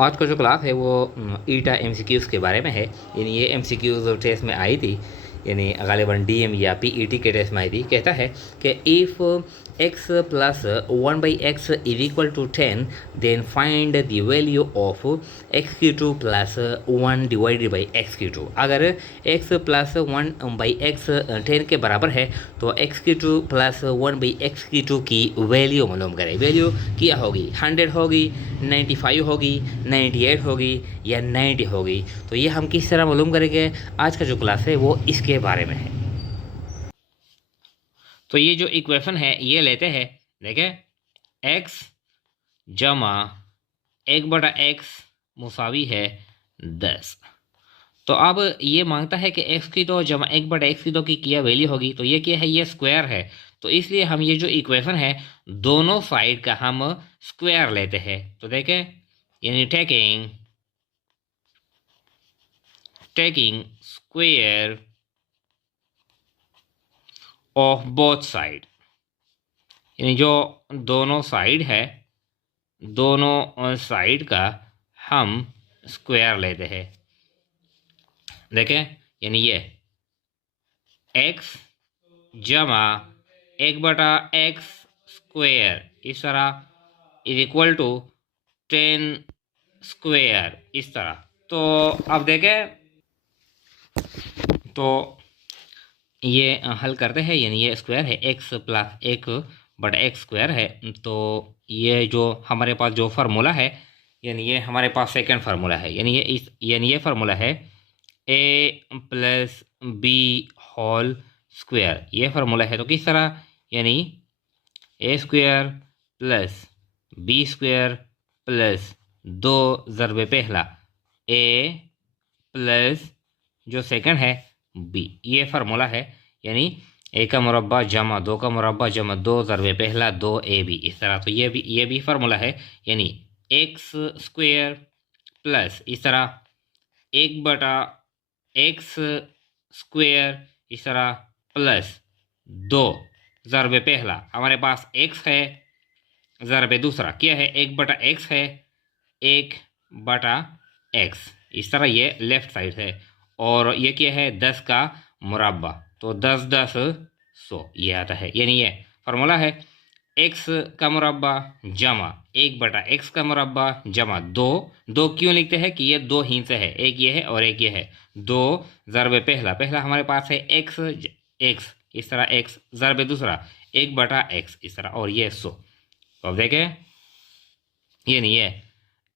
आज का जो क्लास है वो ईटा एमसीक्यूज़ के बारे में है। यानी ये एमसीक्यूज़ टेस्ट में आई थी, यानी गालिबन डीएम या पीईटी के टेस्ट में आई थी। कहता है कि if x plus 1/x is equal to 10 then find the value of x³ plus 1 divided by x³। अगर x प्लस 1/x 10 के बराबर है तो x³ प्लस 1/x³ की वैल्यू मालूम करें। वैल्यू क्या होगी? 100 होगी, 95 होगी, 98 होगी या 90 होगी। तो ये हम किस तरह मालूम करेंगे? आज का जो क्लास है वो इसके बारे में है। तो ये जो इक्वेशन है ये लेते हैं, देखें x जमा 1/x मुसावी है 10। तो अब ये मांगता है कि x की तो जमा 1/x की तो की क्या वैल्यू होगी। तो ये क्या है? ये स्क्वायर है। तो इसलिए हम ये जो इक्वेशन है दोनों साइड का हम स्क्वायर लेते हैं। तो देखें, यानी taking square of both side, यानी जो दोनों साइड है दोनों साइड का हम स्क्वायर लेते हैं। देखें, यानी ये x जमा 1/x स्क्वायर इस तरह इज इक्वल टू 10 स्क्वायर इस तरह। तो अब देखें, तो ये हल करते हैं, यानी ये स्क्वायर है x प्लस 1/x स्क्वायर है। तो ये जो हमारे पास जो फार्मूला है, यानी ये हमारे पास सेकंड फार्मूला है, यानी ये फार्मूला है a plus B whole square, ये फार्मूला है। तो किस तरह? यानी a square plus B square plus 2 ज़रबे पहला a प्लस जो सेकंड है b, ये फार्मूला है। यानी a का मुरब्बा जमा 2 का मुरब्बा जमा 2 ज़रबे पहला 2ab इस तरह। तो ये भी फार्मूला है। यानी x स्क्वायर प्लस इस तरह 1/x स्क्वायर इस तरह प्लस 2 ज़रबे पहला हमारे पास x है, ज़रबे दूसरा क्या है? 1/x है, 1/x इस तरह ये लेफ्ट साइड है। और ये क्या है? 10 का मुरब्बा, तो 10 10 100 ये आता है। यानी ये फार्मूला है x का मुरब्बा जमा 1/x का मुरब्बा जमा 2 क्यों लिखते हैं? कि ये 2 हिस्से से है, एक ये है और एक ये है। 2 ज़रबे पहला हमारे पास है x इस तरह, x ज़रबे दूसरा 1/x इस तरह, और ये 100। तो अब देखें, ये नहीं है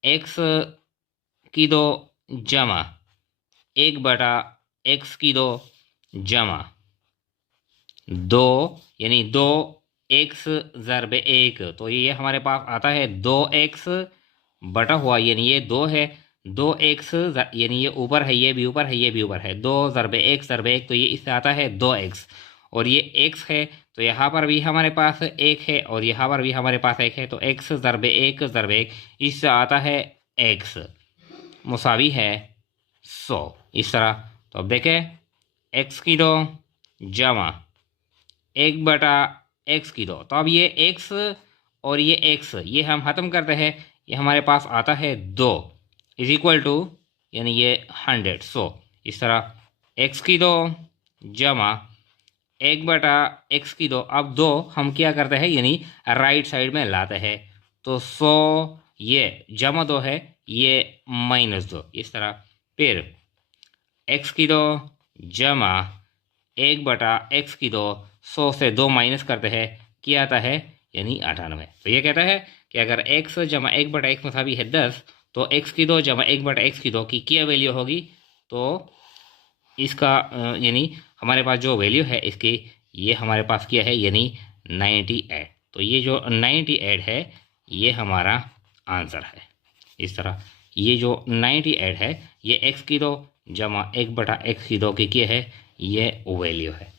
x की 2 जमा 1/x की 2 जमा 2, यानी 2x ज़रबे 1। तो ये हमारे पास आता है 2x बटा हुआ, यानी ये 2 है 2x, यानी ये ऊपर है, ये भी ऊपर है, ये भी ऊपर है। 2 ज़रबे 1 तो ये इससे आता है 2x, और ये x है तो यहाँ पर भी हमारे पास 1 है और यहाँ पर भी हमारे पास 1 है। तो x ज़रबे 1 इससे आता है x मुसावी है 100 इस तरह। तो अब देखें, x की 2 जमा 1/x की 2। तो अब ये x और ये x ये हम ख़त्म करते हैं, ये हमारे पास आता है 2 इज इक्वल टू, यानी ये 100 इस तरह x की 2 जमा 1/x की 2। अब 2 हम क्या करते हैं? यानी राइट साइड में लाते हैं। तो 100 ये जमा 2 है, ये -2 इस तरह। फिर x की 2 जमा 1/x की 2, 100 से 2 माइनस करते हैं, क्या आता है? यानी 98। तो ये कहता है कि अगर x जमा 1/x मुसावी है 10, तो x की 2 जमा 1/x की 2 की क्या वैल्यू होगी? तो इसका यानी हमारे पास जो वैल्यू है इसकी, ये हमारे पास क्या है? यानी 98। तो ये जो 98 है ये हमारा आंसर है इस तरह। ये जो 98 है ये x की 2 जमा 1/x की 2 की क्या है? ये वैल्यू है।